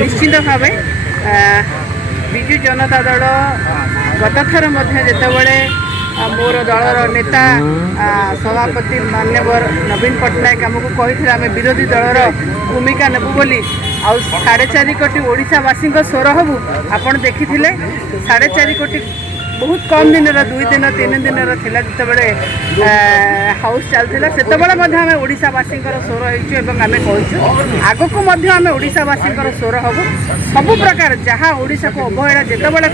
निश्चित भाव विजु जनता दल गत थर जितेबले मोर दलर नेता सभापति मान्यवर नवीन पट्टनायक आमको कही आम विरोधी दलर भूमिका नेबू बोली आउ 4.5 कोटी ओडिशावासी स्वर हबू आपण देखी 4.5 कोटी बहुत कम दिन 2 दिन 3 दिन थिला जितेबले हाउस चलता से आम ओडिशावासी स्वर होमें कहूँ आग को आम ओडिशावासी स्वर हबू सबु प्रकार जहाँ ओडिशा को अवहेला जितेबले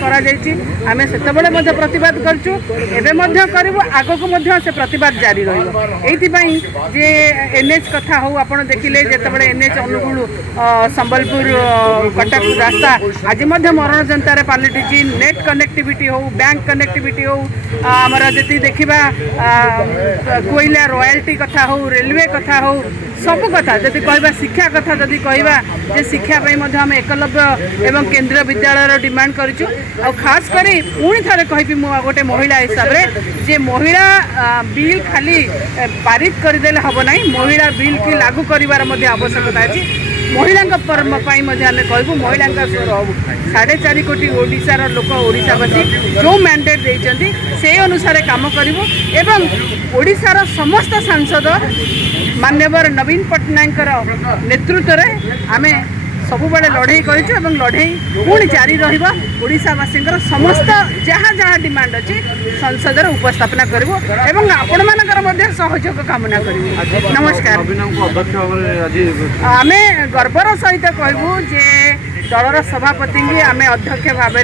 आम से प्रतिवाद करूँ एवं आग को से प्रतिवाद जारी रही जे एनएच कथा हो आप देखिले जितेबले एनएच अनुगुल संबलपुर कटक रास्ता आज मरण जनतार पलटिची नेट कनेक्टिविटी हो बैंक कनेक्टिविटी हो आमर जी देखा कोयला रॉयल्टी कथा हो रेलवे कथा हो सबु कथा जदि कहवा शिक्षा कथा जदि कहवा जे शिक्षापी आम एकलव्य एवं केंद्रीय विद्यालय डिमांड करूँ और खास करी पुणी थे कहि गोटे महिला हिसाब से जे महिला बिल खाली पारित करदेले हम ना महिला बिल की लागू करार आवश्यकता अच्छी महिला आम कहूँ महिला स्वर हबू 4.5 कोटी ओडिशार लोक ओडिशावासी जो मैंडेट देते से अनुसार काम करूँ एवं ओडिशार समस्त सांसद मान्यवर नवीन पट्टनायक नेतृत्व में आम सबुबले लड़े करूँ लड़े पुणी जारी रोडिशावासी समस्त जहाँ जहाँ डिमांड अच्छी संसद उपस्थापना करूँ एवं आपण मानकर सहयोग कामना करूँ। नमस्कार। आम गर्वर सहित कहूँ जे दलर सभापति आम अध्यक्ष भाव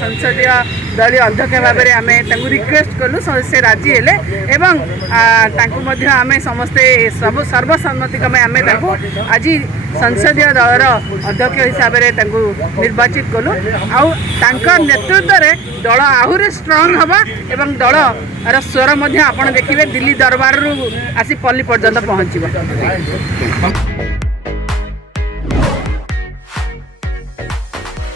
संसदीय दलीय अध्यक्ष भाव आम रिक्वेस्ट कलु से राजी हेले एवं आम समस्ते सब सर्वसम्मति आम आज संसदीय दलर अध्यक्ष हिसाब से निर्वाचित कलु आउ नेतृत्व में दल आहरी स्ट्रंग हवा एवं दल स्वर आप देखिए दिल्ली दरबार आसी पल्ली पर्यंत पहुँच।